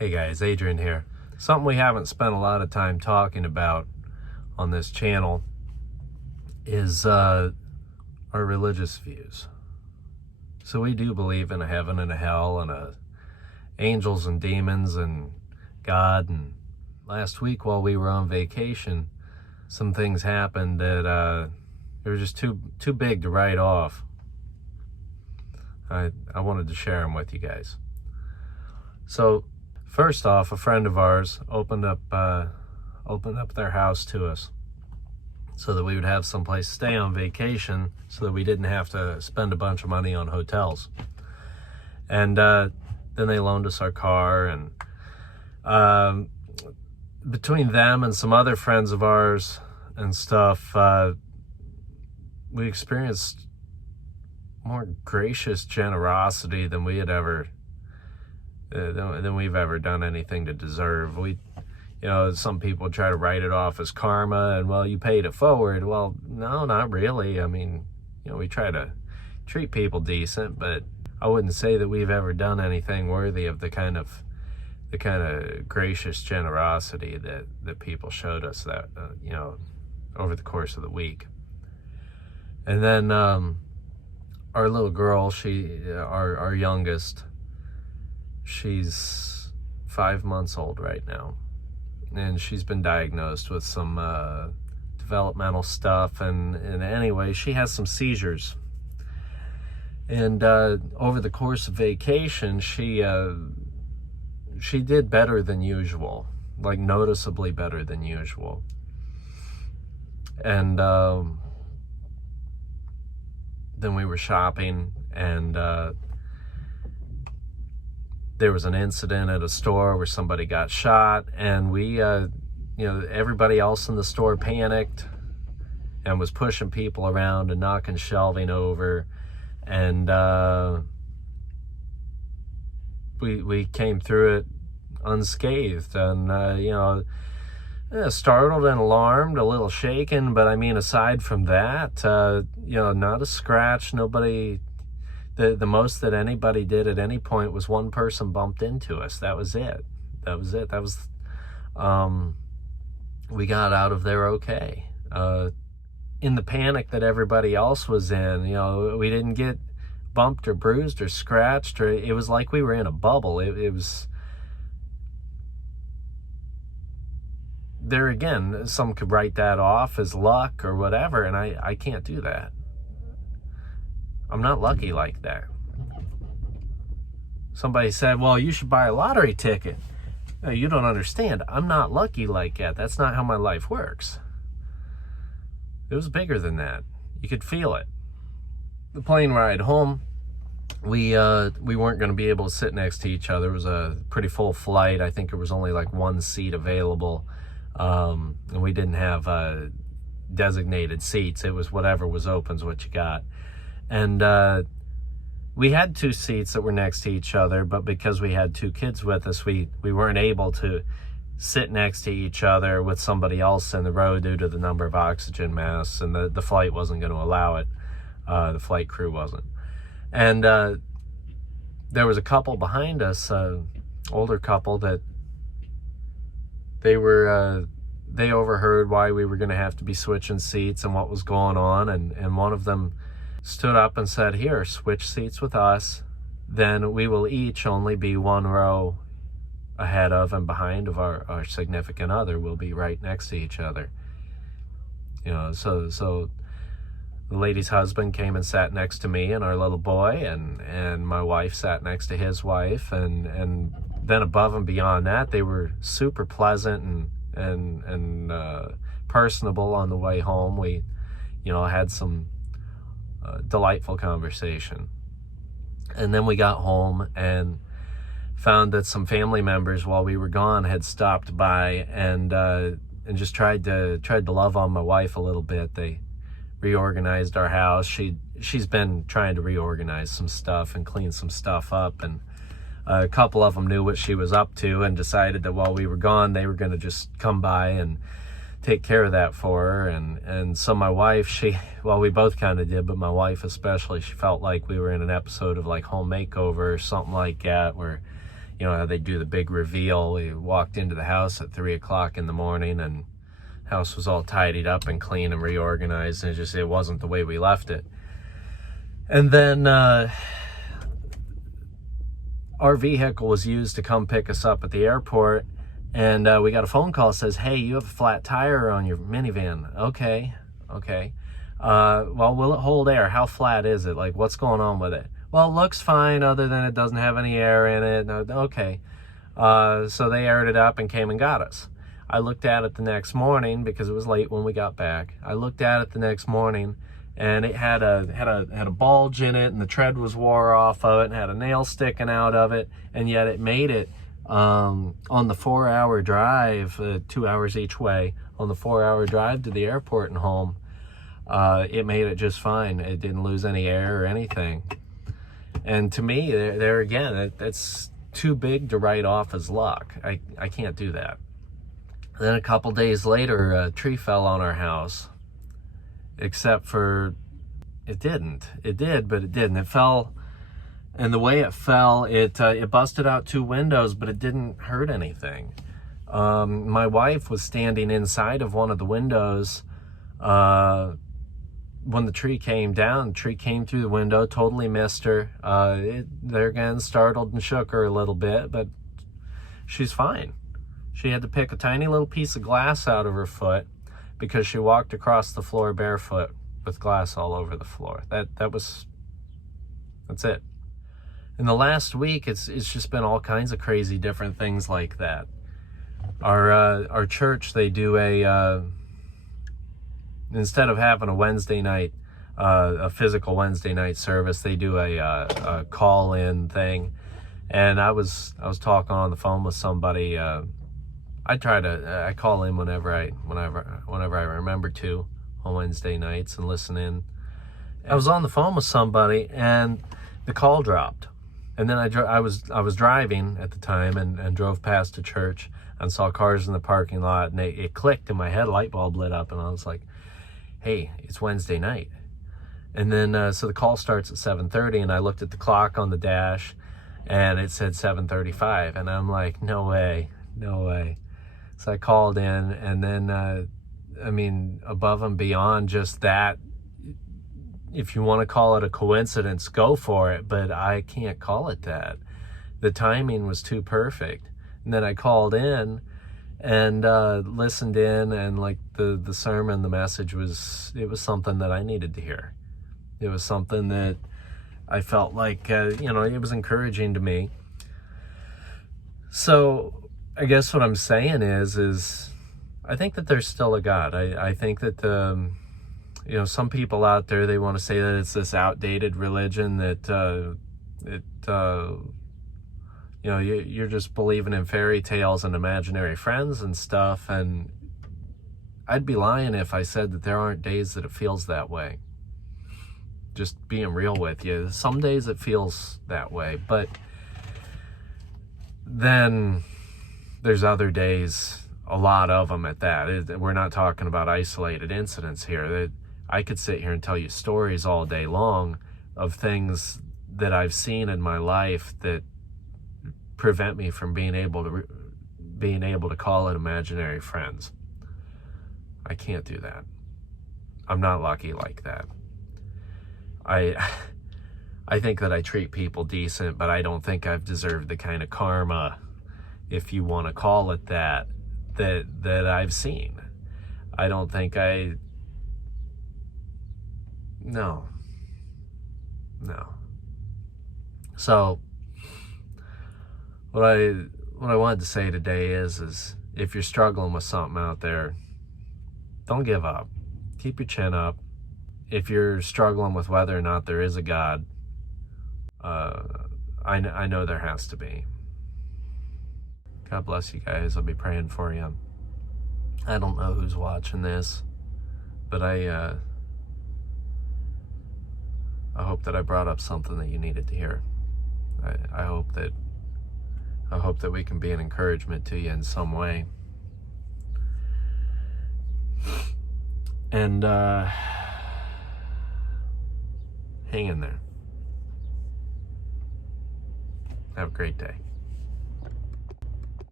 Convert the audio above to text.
Hey guys, Adrian here. Something we haven't spent a lot of time talking about on this channel is our religious views. So we do believe in a heaven and a hell and angels and demons and God. And last week while we were on vacation, some things happened that they were just too big to write off. I wanted to share them with you guys. So first off, a friend of ours opened up their house to us so that we would have someplace to stay on vacation, so that we didn't have to spend a bunch of money on hotels. And then they loaned us our car, and between them and some other friends of ours and stuff, we experienced more gracious generosity than we had ever than we've ever done anything to deserve. Some people try to write it off as karma, and well, you paid it forward. Well, no, not really. I mean, we try to treat people decent, but I wouldn't say that we've ever done anything worthy of the kind of gracious generosity that people showed us that over the course of the week. And then our little girl, our youngest, she's 5 months old right now, and she's been diagnosed with some developmental stuff, and anyway, she has some seizures. And over the course of vacation, she did better than usual, like noticeably better than usual. And then we were shopping, and there was an incident at a store where somebody got shot, and we, everybody else in the store panicked and was pushing people around and knocking shelving over, and we came through it unscathed, and startled and alarmed, a little shaken, but I mean, aside from that, not a scratch. Nobody. The most that anybody did at any point was one person bumped into us. That was it. We got out of there okay. In the panic that everybody else was in, we didn't get bumped or bruised or scratched, or it was like we were in a bubble. It was, there again, some could write that off as luck or whatever, and I can't do that. I'm not lucky like that. Somebody said, well, you should buy a lottery ticket. No, you don't understand. I'm not lucky like that. That's not how my life works. It was bigger than that. You could feel it. The plane ride home, we weren't going to be able to sit next to each other. It was a pretty full flight. I think there was only like one seat available. And we didn't have designated seats. It was whatever was open's what you got. And we had two seats that were next to each other, but because we had two kids with us, we weren't able to sit next to each other with somebody else in the row due to the number of oxygen masks, and the flight wasn't going to allow it. The flight crew wasn't. And there was a couple behind us, older couple, that they overheard why we were going to have to be switching seats and what was going on, and one of them stood up and said, here, switch seats with us, then we will each only be one row ahead of and behind of our significant other. We'll be right next to each other. So the lady's husband came and sat next to me and our little boy, and my wife sat next to his wife, and then above and beyond that, they were super pleasant and personable on the way home. We had some delightful conversation. And then we got home and found that some family members, while we were gone, had stopped by and just tried to love on my wife a little bit. They reorganized our house. She's been trying to reorganize some stuff and clean some stuff up, and a couple of them knew what she was up to and decided that while we were gone, they were going to just come by and take care of that for her. And so my wife, we both kind of did, but my wife especially, she felt like we were in an episode of like Home Makeover or something like that, where You know how they do the big reveal. We walked into the house at 3 o'clock in the morning, and the house was all tidied up and clean and reorganized, and it wasn't the way we left it. And then our vehicle was used to come pick us up at the airport, and we got a phone call that says, hey, you have a flat tire on your minivan. Okay. Well, will it hold air? How flat is it? Like, what's going on with it? Well, it looks fine other than it doesn't have any air in it. No, okay. So they aired it up and came and got us. I looked at it the next morning because it was late when we got back. I looked at it the next morning, and it had a bulge in it, and the tread was wore off of it, and had a nail sticking out of it, and yet it made it on the 4-hour drive, 2 hours each way, on the 4-hour drive to the airport and home. It made it just fine. It didn't lose any air or anything. And to me, there again, that's too big to write off as luck. I can't do that. Then a couple days later, a tree fell on our house. Except for, it didn't. It did, but it didn't. It fell, and the way it fell, it busted out 2 windows, but it didn't hurt anything. My wife was standing inside of one of the windows when the tree came down. The tree came through the window, totally missed her. There again, startled and shook her a little bit, but she's fine. She had to pick a tiny little piece of glass out of her foot because she walked across the floor barefoot with glass all over the floor. That's it. In the last week, it's just been all kinds of crazy different things like that. Our church, they do instead of having a Wednesday night, a physical Wednesday night service, they do a call-in thing. And I was talking on the phone with somebody. I call in whenever I remember to on Wednesday nights and listen in. I was on the phone with somebody, and the call dropped. And then I was driving at the time and drove past a church and saw cars in the parking lot, and it clicked in my head, a light bulb lit up, and I was like, hey, it's Wednesday night. And then, so the call starts at 7:30, and I looked at the clock on the dash, and it said 7:35, and I'm like, no way. So I called in, and then, above and beyond just that, if you want to call it a coincidence, go for it, but I can't call it that. The timing was too perfect. And then I called in and listened in, and like the sermon, the message was something that I needed to hear. It was something that I felt like, it was encouraging to me. So I guess what I'm saying is I think that there's still a God. I think that, some people out there, they want to say that it's this outdated religion that you're just believing in fairy tales and imaginary friends and stuff. And I'd be lying if I said that there aren't days that it feels that way. Just being real with you. Some days it feels that way, but then there's other days, a lot of them at that. We're not talking about isolated incidents here. I could sit here and tell you stories all day long of things that I've seen in my life that prevent me from being able to call it imaginary friends. I can't do that. I'm not lucky like that. I think that I treat people decent, but I don't think I've deserved the kind of karma, if you want to call it that I've seen. I don't think No. So what I wanted to say today is if you're struggling with something out there, don't give up. Keep your chin up. If you're struggling with whether or not there is a God, I know there has to be. God bless you guys. I'll be praying for you. I don't know who's watching this, but I hope that I brought up something that you needed to hear. I hope that we can be an encouragement to you in some way. And hang in there. Have a great day.